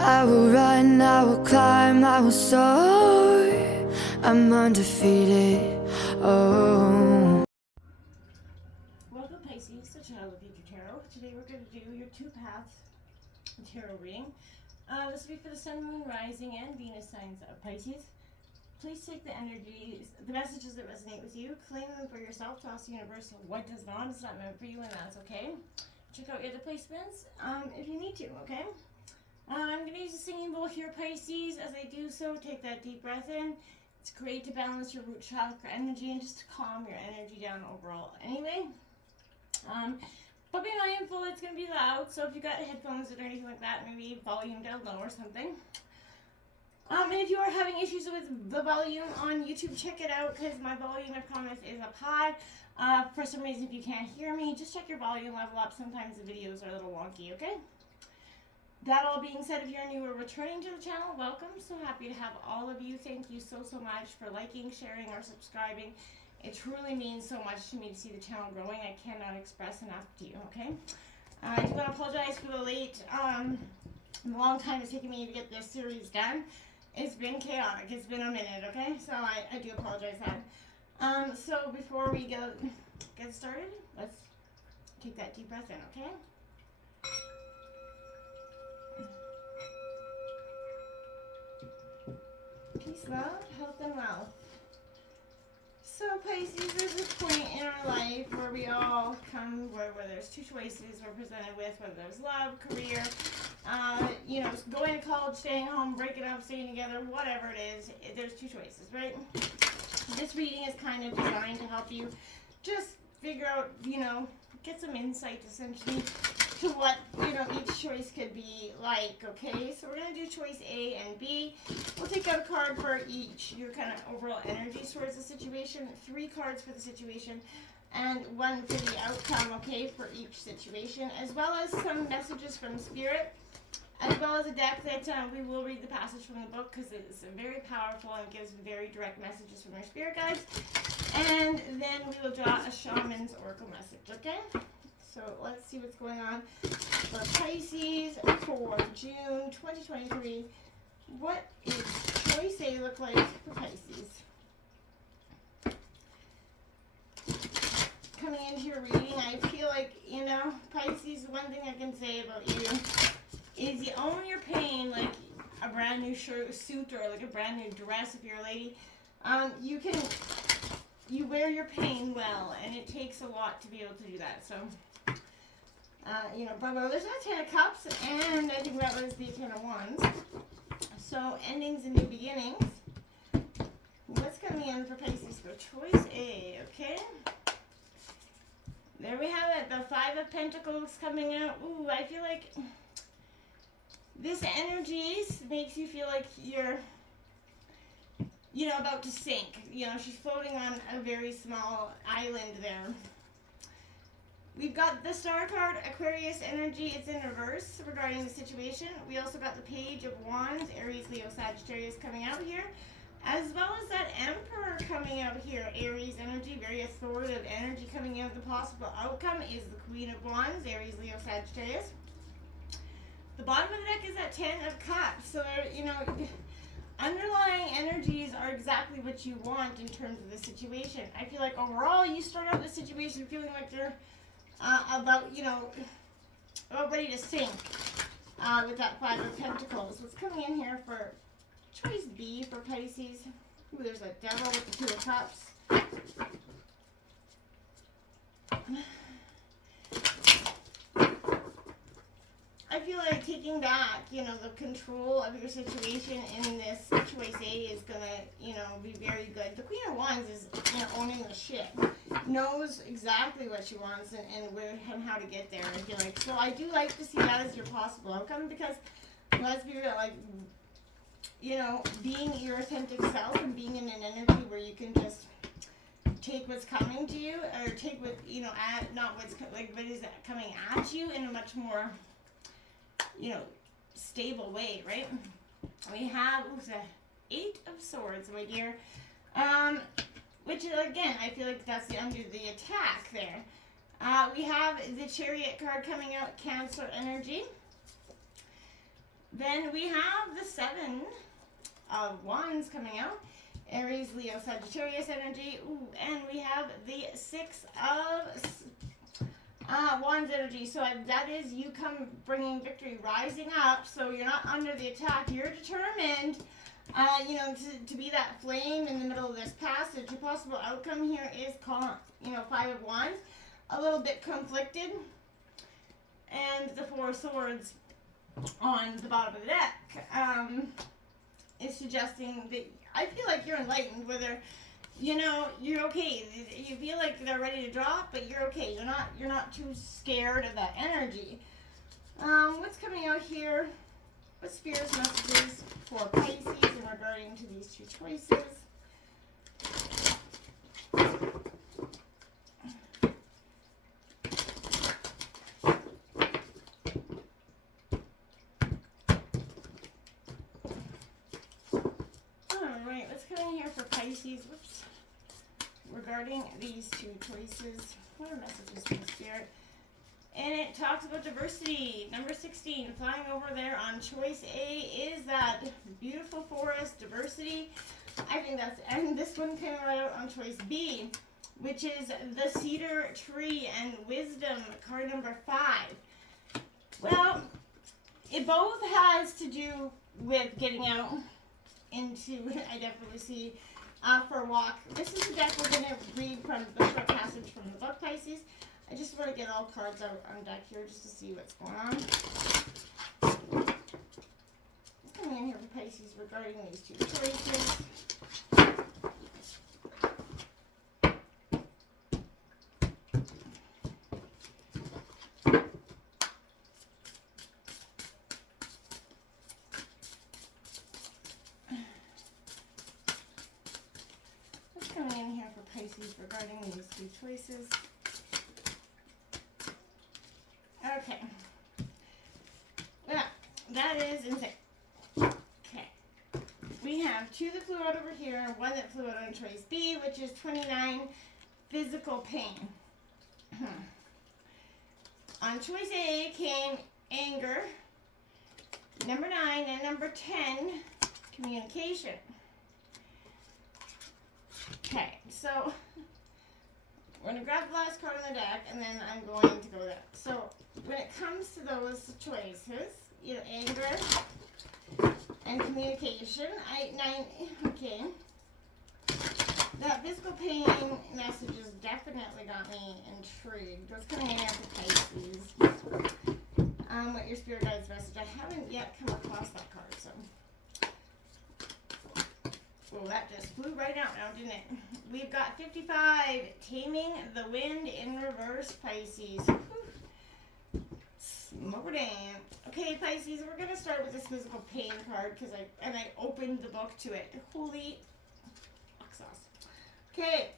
I will run, I will climb, I will soar. I'm undefeated. Oh. Welcome Pisces to Child of Future Tarot. Today we're going to do your Two Paths Tarot reading. This will be for the Sun, Moon, Rising, and Venus signs of Pisces. Please take the energies, the messages that resonate with you, claim them for yourself, toss the universe what does not, is not meant for you, and that's okay. Check out your other placements if you need to, okay? I'm going to use a singing bowl here, Pisces. As I do so, take that deep breath in. It's great to balance your root chakra energy and just to calm your energy down overall anyway. But be mindful it's going to be loud, so if you got headphones or anything like that, maybe volume down low or something. And if you are having issues with the volume on YouTube, check it out, because my volume, I promise, is up high. For some reason, if you can't hear me, just check your volume level up. Sometimes the videos are a little wonky, okay? That all being said, if you're new or returning to the channel, welcome. So happy to have all of you. Thank you so much for liking, sharing, or subscribing. It truly means so much to me to see the channel growing. I cannot express enough to you, okay? I do want to apologize for the late, the long time it's taken me to get this series done. It's been chaotic. It's been a minute, okay? So I do apologize that. So before we get started, let's take that deep breath in, okay? Peace, love, health, and wealth. So Pisces, there's a point in our life where we all come, where there's two choices we're presented with, whether there's love, career, you know, going to college, staying home, breaking up, staying together, whatever it is, there's two choices, right? This reading is kind of designed to help you just figure out, you know, get some insight essentially to what, you know, each choice could be like, okay? So we're going to do choice A and B. We'll take out a card for each, your kind of overall energy towards the situation, 3 cards for the situation, and 1 for the outcome, okay, for each situation, as well as some messages from Spirit, as well as a deck that we will read the passage from the book, because it's very powerful and gives very direct messages from your spirit guides. And then we will draw a shaman's oracle message, okay? So let's see what's going on for Pisces for June 2023. What is choice A look like for Pisces? Coming into your reading, I feel like, you know, Pisces, one thing I can say about you is you own your pain like a brand new suit or like a brand new dress if you're a lady. You wear your pain well, and it takes a lot to be able to do that. So, you know, bravo. There's not 10 of Cups, and I think that was the 10 of Wands. So, endings and new beginnings. What's coming in for Pisces for choice A, okay? There we have it, the 5 of Pentacles coming out. Ooh, I feel like this energy makes you feel like you're, you know, about to sink. You know, she's floating on a very small island there. We've got the Star card, Aquarius energy. It's in reverse regarding the situation. We also got the Page of Wands, Aries, Leo, Sagittarius coming out here, as well as that Emperor coming out here, Aries energy, very authoritative energy coming out. The possible outcome is the Queen of Wands, Aries, Leo, Sagittarius. The bottom of the deck is that 10 of Cups. So, you know, underlying energies are exactly what you want in terms of the situation. I feel like overall you start out the situation feeling like you're about, you know, about ready to sink with that 5 of Pentacles. What's coming in here for choice B for Pisces? Ooh, there's a Devil with the 2 of Cups. I feel like taking back, you know, the control of your situation in this choice A is going to, you know, be very good. The Queen of Wands is, you know, owning the ship. Knows exactly what she wants and where and how to get there, I feel like. So I do like to see that as your possible outcome, because, let's be real, like, you know, being your authentic self and being in an energy where you can just take what's coming to you, or take what, you know, not what's, like, what is coming at you in a much more, you know, stable way, right? We have the 8 of Swords, my dear. Which, again, I feel like that's under the attack there. We have the Chariot card coming out, Cancer energy. Then we have the 7 of Wands coming out. Aries, Leo, Sagittarius energy. Ooh, and we have the 6 of Wands energy. So that is you come bringing victory, rising up. So you're not under the attack. You're determined, you know, to be that flame in the middle of this passage. The possible outcome here is, you know, 5 of Wands. A little bit conflicted. And the 4 of Swords on the bottom of the deck is suggesting that I feel like you're enlightened, whether, you know, you're okay. You feel like they're ready to drop, but you're okay. You're not too scared of that energy. What's coming out here? What Spirit's messages for Pisces in regarding to these 2 choices? Pisces, whoops, regarding these 2 choices. What are messages from Spirit? And it talks about diversity. Number 16, flying over there on choice A is that beautiful forest, diversity. I think that's, and this one came right out on choice B, which is the cedar tree and wisdom, card number 5. Well, it both has to do with getting out into, I definitely see, for a walk. This is the deck we're going to read from the short passage from the book, Pisces. I just want to get all cards out on deck here just to see what's going on. What's coming in here for Pisces regarding these 2 choices? Regarding these 2 choices. Okay. Well, that is insane. Okay. We have 2 that flew out over here and 1 that flew out on choice B, which is 29, physical pain. On choice A came anger, number 9, and number 10, communication. Okay, so we're going to grab the last card on the deck, and then I'm going to go there. So when it comes to those choices, you know, anger and communication, okay. That physical pain messages definitely got me intrigued. What's coming in after Pisces? What your spirit guides message. I haven't yet come across that card, so. Well, that just flew right out now, didn't it? We've got 55, Taming the Wind in reverse, Pisces. Smoke it in. Okay, Pisces, we're going to start with this physical pain card because I opened the book to it. Holy fuck sauce. Okay,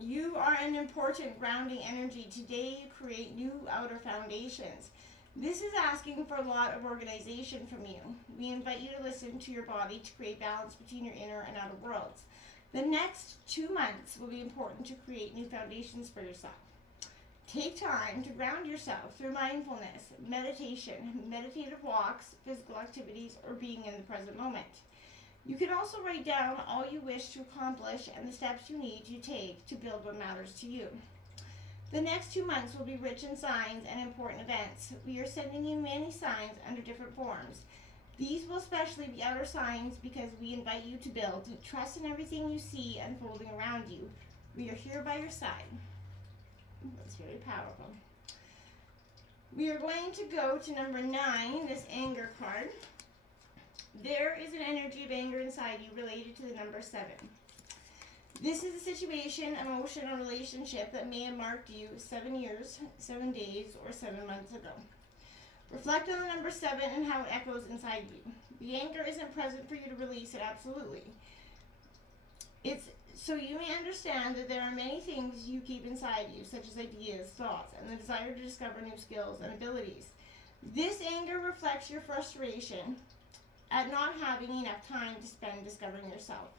you are an important grounding energy. Today you create new outer foundations. This is asking for a lot of organization from you. We invite you to listen to your body to create balance between your inner and outer worlds. The next 2 months will be important to create new foundations for yourself. Take time to ground yourself through mindfulness, meditation, meditative walks, physical activities, or being in the present moment. You can also write down all you wish to accomplish and the steps you need to take to build what matters to you. The next 2 months will be rich in signs and important events. We are sending you many signs under different forms. These will especially be outer signs because we invite you to build trust in everything you see unfolding around you. We are here by your side. That's very powerful. We are going to go to number 9, this anger card. There is an energy of anger inside you related to the number 7. This is a situation, emotion, or relationship that may have marked you 7 years, 7 days, or 7 months ago. Reflect on the number 7 and how it echoes inside you. The anger isn't present for you to release it, absolutely. It's so you may understand that there are many things you keep inside you, such as ideas, thoughts, and the desire to discover new skills and abilities. This anger reflects your frustration at not having enough time to spend discovering yourself.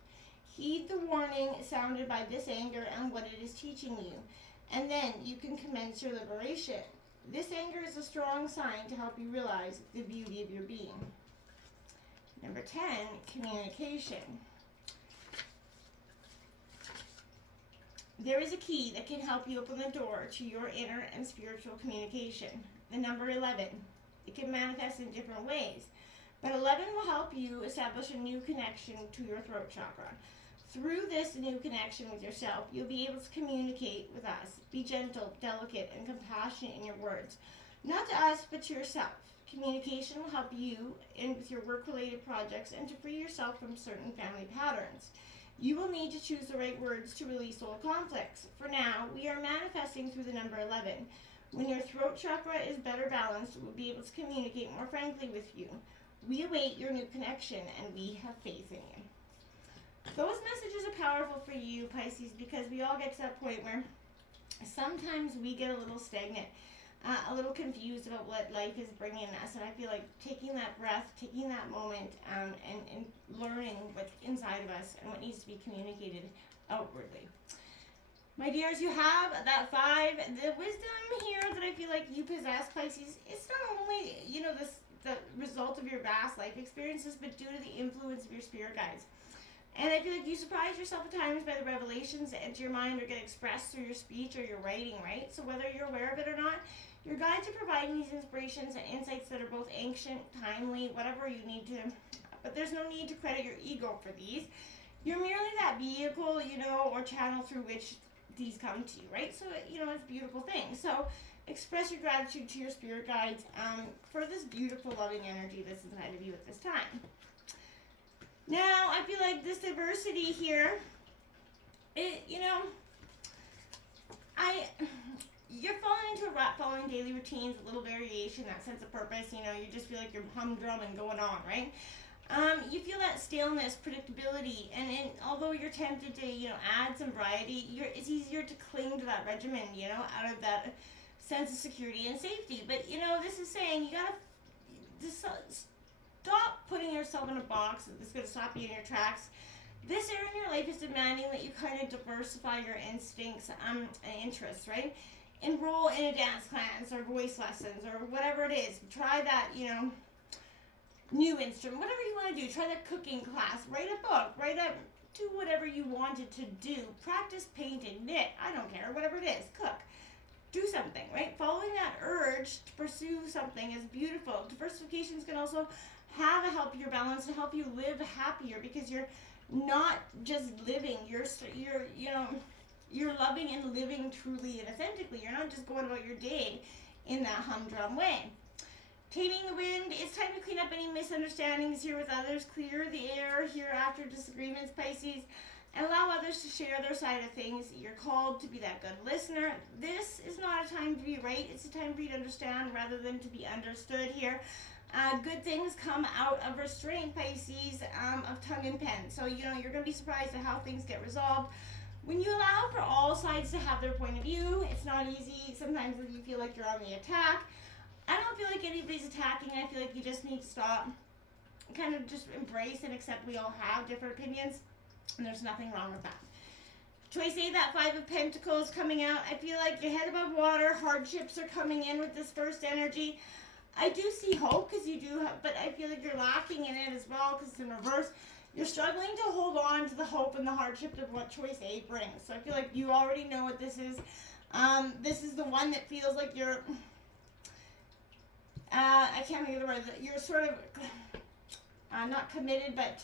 Heed the warning sounded by this anger and what it is teaching you, and then you can commence your liberation. This anger is a strong sign to help you realize the beauty of your being. Number 10, communication. There is a key that can help you open the door to your inner and spiritual communication. The number 11. It can manifest in different ways, but 11 will help you establish a new connection to your throat chakra. Through this new connection with yourself, you'll be able to communicate with us. Be gentle, delicate, and compassionate in your words. Not to us, but to yourself. Communication will help you in with your work-related projects and to free yourself from certain family patterns. You will need to choose the right words to release old conflicts. For now, we are manifesting through the number 11. When your throat chakra is better balanced, we'll be able to communicate more frankly with you. We await your new connection, and we have faith in you. Those messages are powerful for you, Pisces, because we all get to that point where sometimes we get a little stagnant, a little confused about what life is bringing us. And I feel like taking that breath, taking that moment, and learning what's inside of us and what needs to be communicated outwardly. My dears, you have that 5. The wisdom here that I feel like you possess, Pisces, it's not only, the result of your vast life experiences, but due to the influence of your spirit guides. And I feel like you surprise yourself at times by the revelations that enter your mind or get expressed through your speech or your writing, right? So whether you're aware of it or not, your guides are providing these inspirations and insights that are both ancient, timely, whatever you need to, but there's no need to credit your ego for these. You're merely that vehicle, or channel through which these come to you, right? So, it's a beautiful thing. So express your gratitude to your spirit guides for this beautiful, loving energy that's inside of you at this time. Now, I feel like this diversity here, you're falling into a rut, following daily routines, a little variation, that sense of purpose, you just feel like you're humdrum and going on, right? You feel that staleness, predictability, and although you're tempted to, add some variety, it's easier to cling to that regimen, out of that sense of security and safety. But, this is saying you gotta just stop putting yourself in a box that's going to stop you in your tracks. This area in your life is demanding that you kind of diversify your instincts and interests, right? Enroll in a dance class or voice lessons or whatever it is. Try that, new instrument, whatever you want to do. Try that cooking class. Write a book. Do whatever you wanted to do. Practice painting, knit, I don't care, whatever it is. Cook. Do something, right? Following that urge to pursue something is beautiful. Diversifications can also help your balance to help you live happier because you're not just living, you're loving and living truly and authentically. You're not just going about your day in that humdrum way. Taming the wind, it's time to clean up any misunderstandings here with others, clear the air here after disagreements, Pisces, and allow others to share their side of things. You're called to be that good listener. This is not a time to be right, it's a time for you to understand rather than to be understood here. Good things come out of restraint, Pisces, of tongue and pen. So, you're going to be surprised at how things get resolved. When you allow for all sides to have their point of view, it's not easy. Sometimes you feel like you're on the attack. I don't feel like anybody's attacking. I feel like you just need to stop, kind of just embrace and accept we all have different opinions, and there's nothing wrong with that. Choice A, that 5 of Pentacles coming out. I feel like your head above water, hardships are coming in with this first energy. I do see hope because you do have, but I feel like you're lacking in it as well because it's in reverse. You're struggling to hold on to the hope and the hardship of what Choice A brings. So I feel like you already know what this is. This is the one that feels like you're, I can't think of the word, you're sort of not committed, but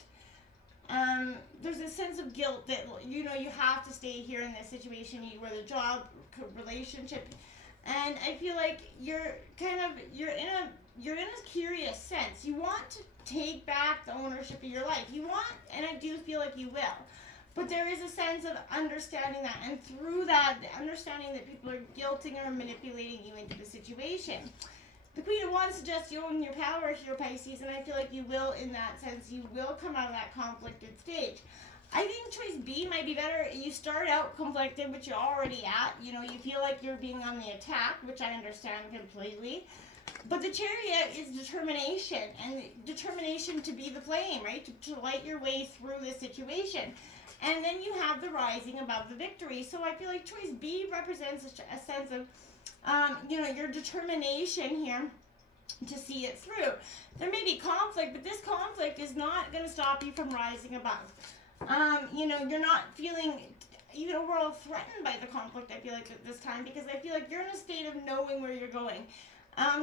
there's a sense of guilt that, you have to stay here in this situation, whether job, relationship. And I feel like you're in a curious sense. You want to take back the ownership of your life. You want, and I do feel like you will. But there is a sense of understanding that, and through that, the understanding that people are guilting or manipulating you into the situation. The Queen of Wands suggests you own your power here, Pisces, and I feel like you will in that sense. You will come out of that conflicted stage. I think Choice B might be better. You start out conflicted, which you're already at. You feel like you're being on the attack, which I understand completely. But the Chariot is determination, and determination to be the flame, right? To light your way through this situation. And then you have the rising above the victory. So I feel like Choice B represents a sense of you know, your determination here to see it through. There may be conflict, but this conflict is not going to stop you from rising above. You know, you're not feeling even overall threatened by the conflict, I feel like, at this time, because I feel like you're in a state of knowing where you're going.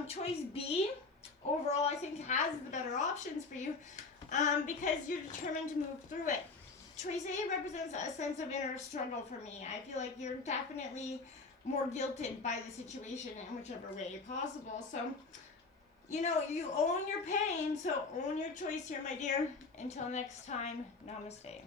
Choice B, overall, I think has the better options for you, because you're determined to move through it. Choice A represents a sense of inner struggle for me. I feel like you're definitely more guilted by the situation in whichever way possible. So, you know, you own your pain, so own your choice here, my dear. Until next time, namaste.